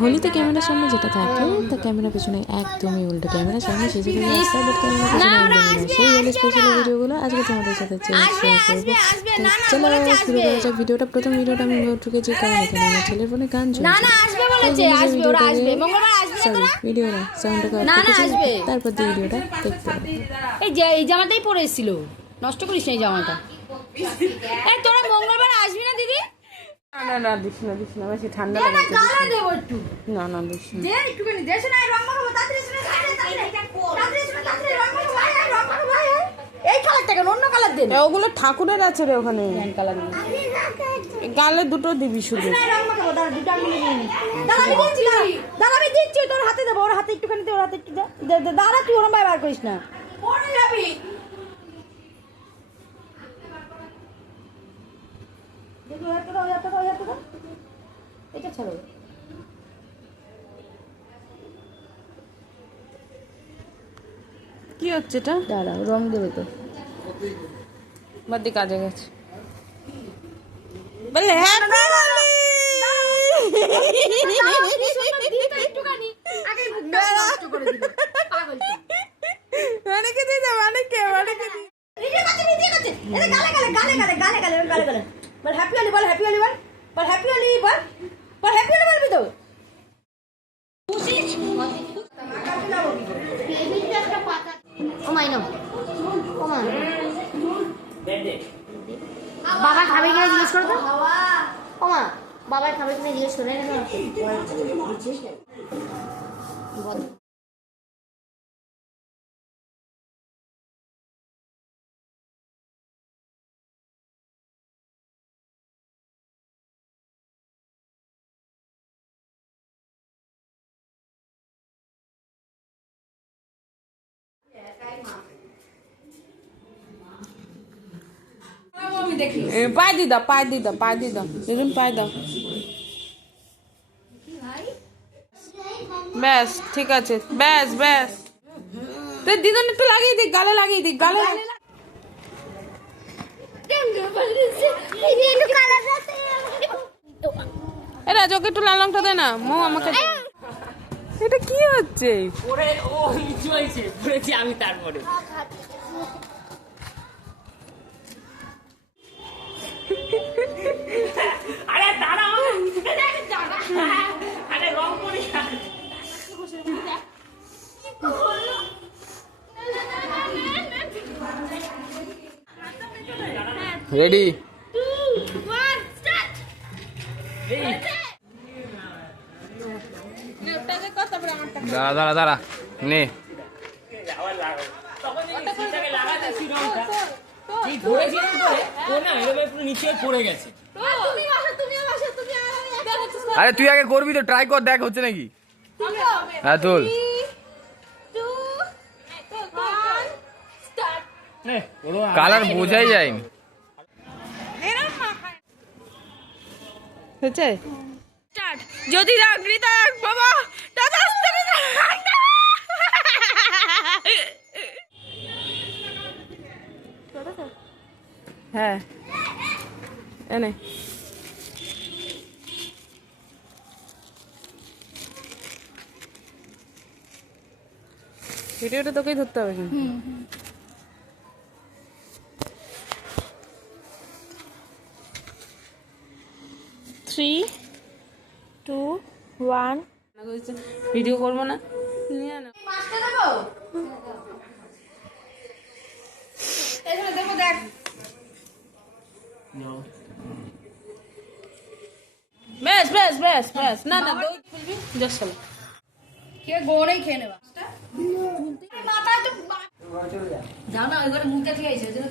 হোলিতে ক্যামেরার সামনে যেটা থাকে তা ক্যামেরা পেছনে একদমই উল্টো, ক্যামেরার সামনে সেজে গুজে আসতে বাট ক্যামেরা পেছনে একদমই না। সেই হোলি স্পেশাল ভিডিওগুলো আজকে তোমাদের সাথে শেয়ার করবো। চলো শুরু করা যাক ভিডিওটা। প্রথম ভিডিওটা আমি ঢুকেছি কারণ এখানে আমার ছেলের ফোনে গান ভিডিওটা সাউন্ডটাকে তারপর দিয়ে ভিডিওটা দেখতে হবে। এই জামাটাই পরে এসেছিল, নষ্ট করিস না এই জামাটা। তোরা মঙ্গলবার আসবি না দিদি? না দিস না বেশি ঠান্ডা লাগছে। কালা দেব একটু। না দিস না। দে একটুখানি দেশ না রং মাখাবো তাড়াতাড়ি শুনে তাড়াতাড়ি রং মাখাবো ভাই রং মাখাবো ভাই। এই কালারটা কেন অন্য কালার দে। ওগুলো ঠাকুরের আছে রে ওখানে। কালার দিন। গালে দুটো দিবি শুধু। রং মাখাবো দাঁড়া দুটো আমি নিয়ে নি। দাঁড়া আমি দিচ্ছি তোর হাতে দেব, ওর হাতে একটুখানি দে, ওর হাতে একটু দে। দাঁড়া তুই ওরম ভাই বার করিস না। পড়ে যাবি। দেখো হাতে দাও। এটা ছাড়ো। কি হচ্ছে এটা? দাঁড়া রং দেবে তো। বাদি কাজে গেছে। বলে হ্যাপি হোলি। বাবা খাবে কিনা জিজ্ঞেস করো তো। ও মা বাবার খাবে কিনা জিজ্ঞেস করে না। পায়ে দি দাও দিদুন পায়ে দাও। ব্যাস ঠিক আছে, ব্যাস তুই দিদুন একটু লাগিয়ে দিক, গালে লাগিয়ে দিক, গালে। এরা ওকে একটু লাল রংটা দে না মো আমাকে। এটা কি হচ্ছে? আমি তারপরে আরে দাঁড়াও, আরে রং করি রেডি দাঁড়া নে নিচে পড়ে গেছে। আরে তুই আগে করবি তো, ট্রাই কর দেখ হচ্ছে নাকি। হ্যাঁ তোল। কালার বোঝাই যায়নি। হচ্ছে যদি রাখবি থাক বাবা দাদা হ্যাঁ এনে ভিডিওটা তোকেই ধরতে হবে কিন্তু। 3, 2, 1 ভিডিও করবো না নিয়ে না। ব্যাস না কে গোড়েই খেয়ে নেবা যাও না ওই ঘরে মুখটা ঠিক আছে ওই জন্য